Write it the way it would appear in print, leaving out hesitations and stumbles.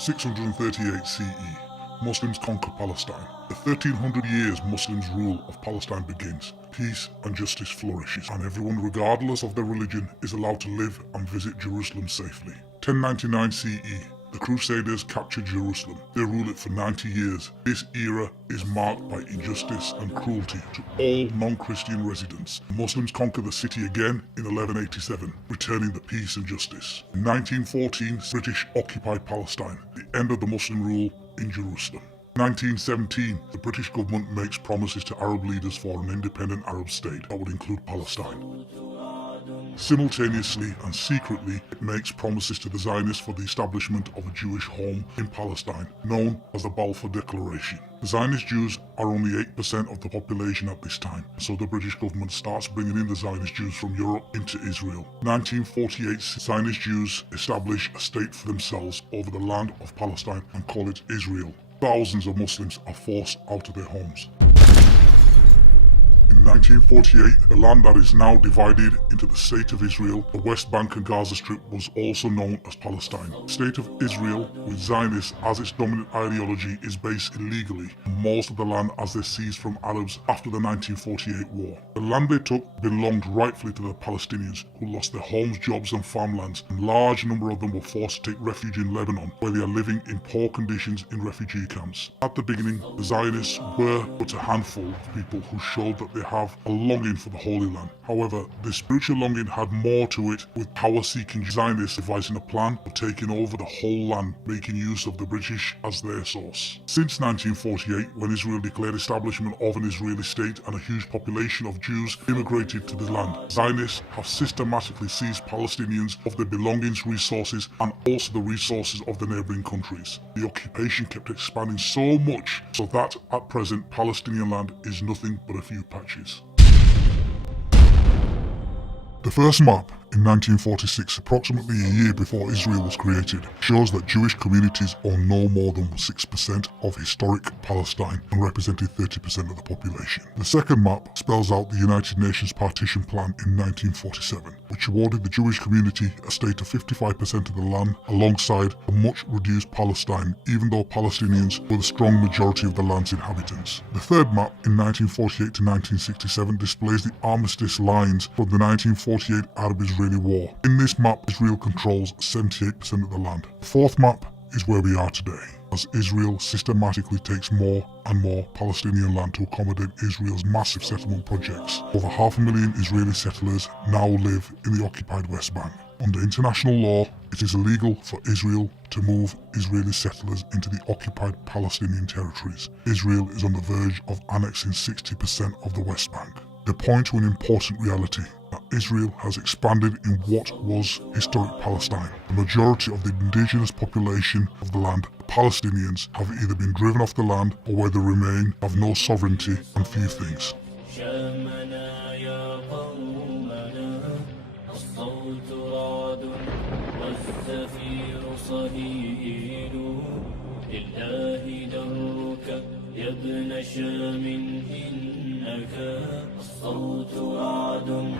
638 CE, Muslims conquer Palestine. The 1300 years Muslims' rule of Palestine begins. Peace and justice flourishes, and everyone, regardless of their religion, is allowed to live and visit Jerusalem safely. 1099 CE, the Crusaders capture Jerusalem. They rule it for 90 years. This era is marked by injustice and cruelty to all non-Christian residents. The Muslims conquer the city again in 1187, returning the peace and justice. In 1914, British occupy Palestine, the end of the Muslim rule in Jerusalem. 1917, the British government makes promises to Arab leaders for an independent Arab state that would include Palestine. Simultaneously and secretly, it makes promises to the Zionists for the establishment of a Jewish home in Palestine, known as the Balfour Declaration. The Zionist Jews are only 8% of the population at this time, so the British government starts bringing in the Zionist Jews from Europe into Israel. 1948, Zionist Jews establish a state for themselves over the land of Palestine and call it Israel. Thousands of Muslims are forced out of their homes. In 1948, the land that is now divided into the State of Israel, the West Bank and Gaza Strip, was also known as Palestine. The State of Israel, with Zionists as its dominant ideology, is based illegally on most of the land as they seized from Arabs after the 1948 war. The land they took belonged rightfully to the Palestinians, who lost their homes, jobs and farmlands, and a large number of them were forced to take refuge in Lebanon, where they are living in poor conditions in refugee camps. At the beginning, the Zionists were but a handful of people who showed that they have a longing for the Holy Land. However, this spiritual longing had more to it, with power-seeking Zionists devising a plan for taking over the whole land, making use of the British as their source. Since 1948, when Israel declared establishment of an Israeli state and a huge population of Jews immigrated to the land, Zionists have systematically seized Palestinians of their belongings, resources, and also the resources of the neighbouring countries. The occupation kept expanding so much so that at present Palestinian land is nothing but a few patches. The first map in 1946, approximately a year before Israel was created, shows that Jewish communities own no more than 6% of historic Palestine and represented 30% of the population. The second map spells out the United Nations Partition Plan in 1947, which awarded the Jewish community a state of 55% of the land alongside a much reduced Palestine, even though Palestinians were the strong majority of the land's inhabitants. The third map in 1948 to 1967 displays the armistice lines from the 1948 Arab-Israeli War. In this map, Israel controls 78% of the land. The fourth map is where we are today, as Israel systematically takes more and more Palestinian land to accommodate Israel's massive settlement projects. Over 500,000 Israeli settlers now live in the occupied West Bank. Under international law, it is illegal for Israel to move Israeli settlers into the occupied Palestinian territories. Israel is on the verge of annexing 60% of the West Bank. They point to an important reality, that Israel has expanded in what was historic Palestine. The majority of the indigenous population of the land, the Palestinians, have either been driven off the land or where they remain have no sovereignty and few things. يا ابن شام إنك الصوت رعد